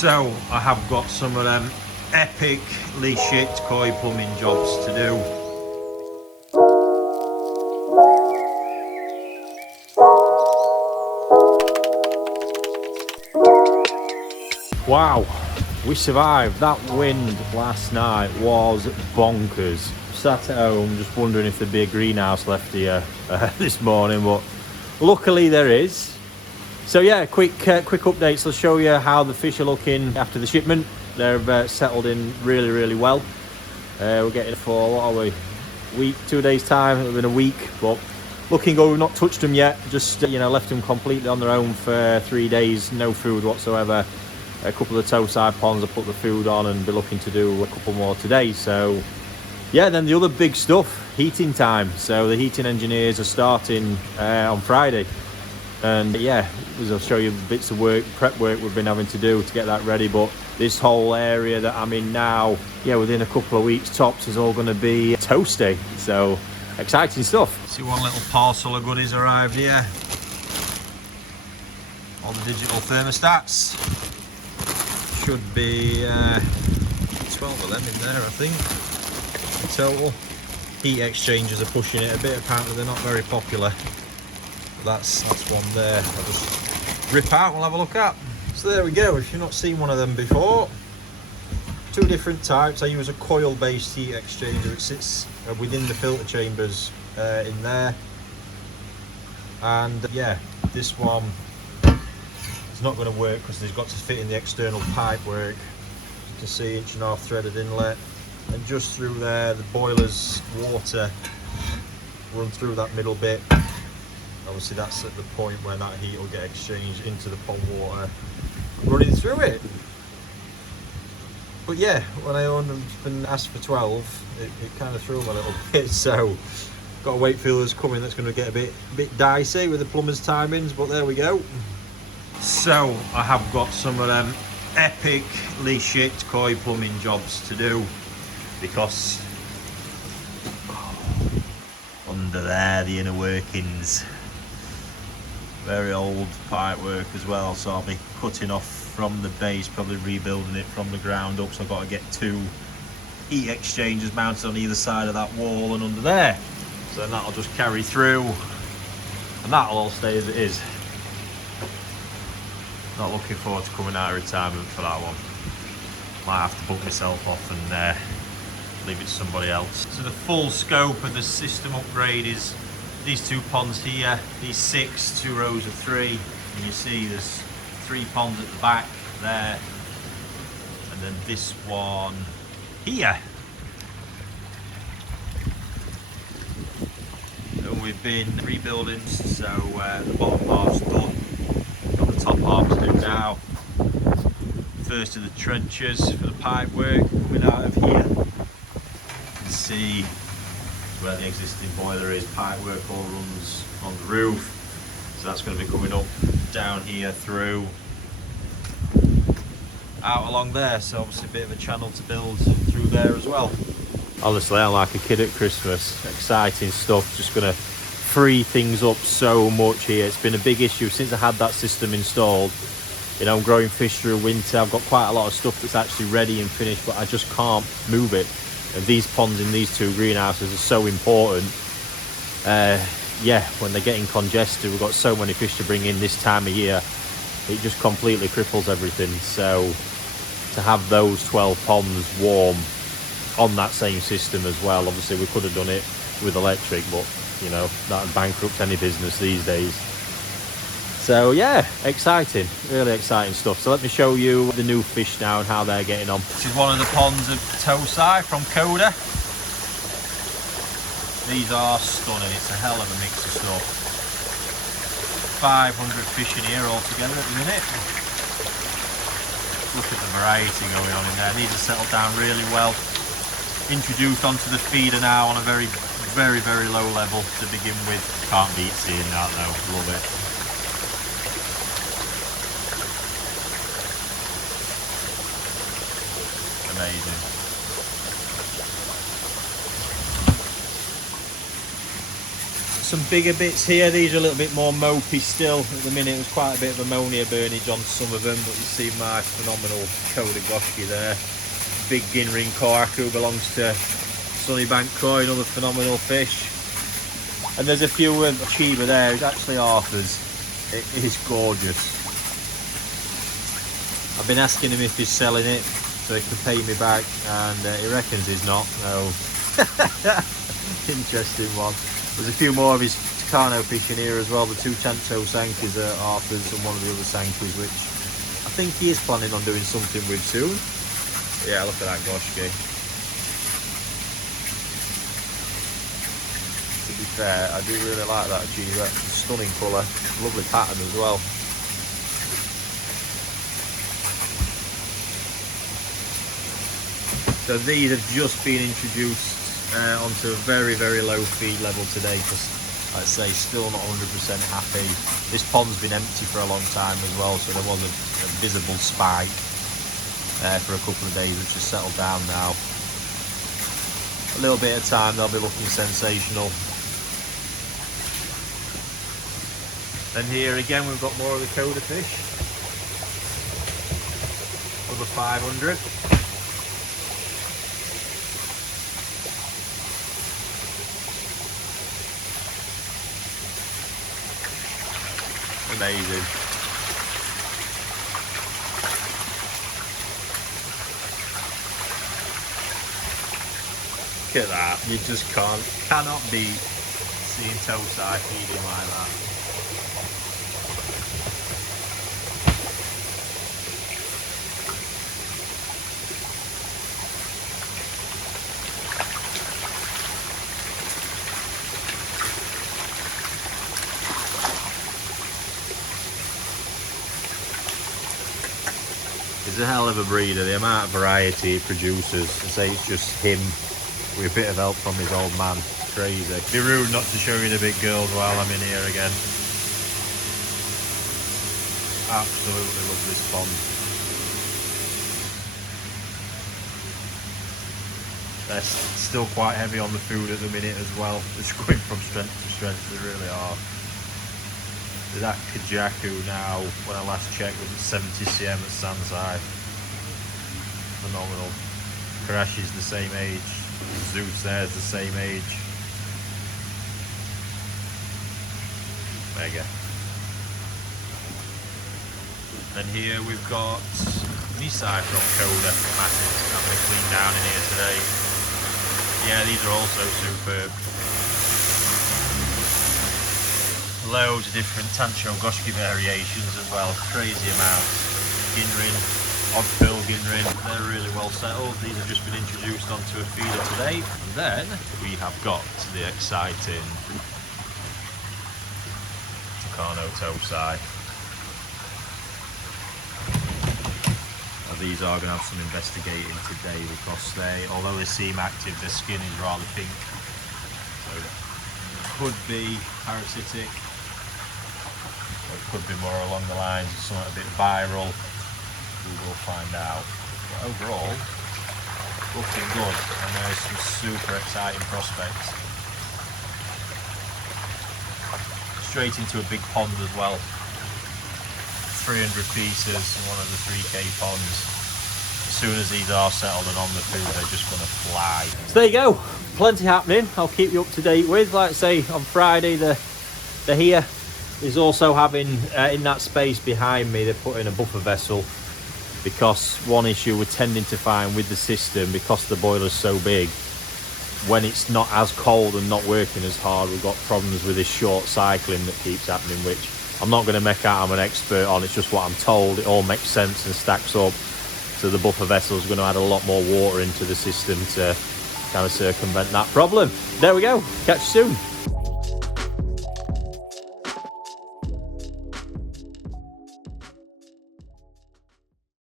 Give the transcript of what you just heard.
So I have got some of them epically shit koi plumbing jobs to do. Wow, we survived. That wind last night was bonkers. Sat at home just wondering if there'd be a greenhouse left here this morning, but luckily there is. So yeah, quick updates. I'll show you how the fish are looking after the shipment. They've settled in really well. We're getting for, what are we, week, 2 days time. It's been a week, but looking good. We've not touched them yet, just left them completely on their own for 3 days, no food whatsoever. A couple of toe side ponds, I put the food on and be looking to do a couple more today. So yeah, then the other big stuff, heating time. So the heating engineers are starting on Friday. And yeah, as I'll show you bits of work, prep work we've been having to do to get that ready. But this whole area that I'm in now, yeah, within a couple of weeks tops is all going to be toasty. So exciting stuff. See, one little parcel of goodies arrived here. All the digital thermostats. Should be 12 of them in there, I think, in total. Heat exchangers are pushing it a bit. Apparently they're not very popular. That's one there. I'll just rip out and we'll have a look at. So there we go. If you've not seen one of them before, 2 different types. I use a coil based heat exchanger. It sits within the filter chambers in there, and yeah, this one is not going to work because it's got to fit in the external pipe work. You can see 1.5 inch threaded inlet, and just through there the boiler's water run through that middle bit. Obviously that's at the point where that heat will get exchanged into the pond water running through it. But yeah, when I owned them and asked for 12, it kind of threw them a little bit. So got a weight feelers coming that's going to get a bit dicey with the plumber's timings, but there we go. So I have got some of them epically shit koi plumbing jobs to do, because under there, the inner workings, very old pipe work as well, so I'll be cutting off from the base, probably rebuilding it from the ground up. So I've got to get 2 heat exchangers mounted on either side of that wall and under there, so then that'll just carry through and that'll all stay as it is. Not looking forward to coming out of retirement for that one. Might have to book myself off and leave it to somebody else. So the full scope of the system upgrade is these 2 ponds here, these 6, 2 rows of 3, and you see there's 3 ponds at the back there, and then this one here. And we've been rebuilding, so the bottom half's done, got the top half to do now. First of the trenches for the pipe work coming out of here. You can see where the existing boiler is. Pipe work all runs on the roof, so that's going to be coming up down here through out along there, so obviously a bit of a channel to build through there as well. Honestly, I'm like a kid at Christmas. Exciting stuff, just going to free things up so much here. It's been a big issue since I had that system installed. I'm growing fish through winter. I've got quite a lot of stuff that's actually ready and finished, but I just can't move it. And these ponds in these 2 greenhouses are so important. Yeah, when they're getting congested, we've got so many fish to bring in this time of year, it just completely cripples everything. So to have those 12 ponds warm on that same system as well, obviously we could have done it with electric, but that would bankrupt any business these days. So yeah, exciting, really exciting stuff. So let me show you the new fish now and how they're getting on. This is one of the ponds of Tosai from Coda. These are stunning, it's a hell of a mix of stuff. 500 fish in here altogether at the minute. Look at the variety going on in there. These are settled down really well. Introduced onto the feeder now on a very low level to begin with. Can't beat seeing that though, love it. Amazing. some bigger bits here. These are a little bit more mopey still. At the minute, there's quite a bit of ammonia burnage on some of them, but you see my phenomenal Kodagoshi there. Big Ginrin Kohaku belongs to Sunnybank Koi, another phenomenal fish. And there's a few Chiba there. It's actually Arthur's. It is gorgeous. I've been asking him if he's selling it so he can pay me back, and he reckons he's not. No. Interesting one. There's a few more of his Takano fish in here as well. The two Chanto Sankis are Arthur's, and one of the other Sankis, which I think he is planning on doing something with soon. Yeah, look at that Goshki. To be fair, I do really like that Chiba. Stunning colour, lovely pattern as well. So these have just been introduced onto a very, very low feed level today, because, like I say, still not 100% happy. This pond's been empty for a long time as well, so there was a visible spike for a couple of days, which has settled down now. A little bit of time, they'll be looking sensational. And here again, we've got more of the Koda fish. Another 500. Amazing. Look at that. You just cannot beat seeing Tosai feeding like that. He's a hell of a breeder. The amount of variety he produces, I say it's just him with a bit of help from his old man. Crazy. Be rude not to show you the big girls while I'm in here again. Absolutely love this pond. They're still quite heavy on the food at the minute as well. It's going from strength to strength, they really are. That Kajaku now, when I last checked, was at 70 cm at Sansai. Phenomenal. Karashi's the same age. Zeus there's the same age. Mega. And here we've got Nisai from Koda. Massive. Having a clean down in here today. Yeah, these are also superb. Loads of different Tancho Goshki variations as well, crazy amounts. Ginrin, Oddpearl Ginrin, they're really well settled. These have just been introduced onto a feeder today. And then we have got the exciting Takano Tosai. Now these are going to have some investigating today, because although they seem active, their skin is rather pink. So could be parasitic. It could be more along the lines of something a bit viral. We will find out. But overall, looking good, and there's some super exciting prospects. Straight into a big pond as well. 300 pieces in one of the 3K ponds. As soon as these are settled and on the food, they're just going to fly. So there you go, plenty happening. I'll keep you up to date with. Like I say, on Friday, the here is also having, in that space behind me, they're putting a buffer vessel, because one issue we're tending to find with the system, because the boiler's so big, when it's not as cold and not working as hard, we've got problems with this short cycling that keeps happening, which I'm not going to make out I'm an expert on. It's just what I'm told. It all makes sense and stacks up. So the buffer vessel is going to add a lot more water into the system to kind of circumvent that problem. There we go. Catch you soon.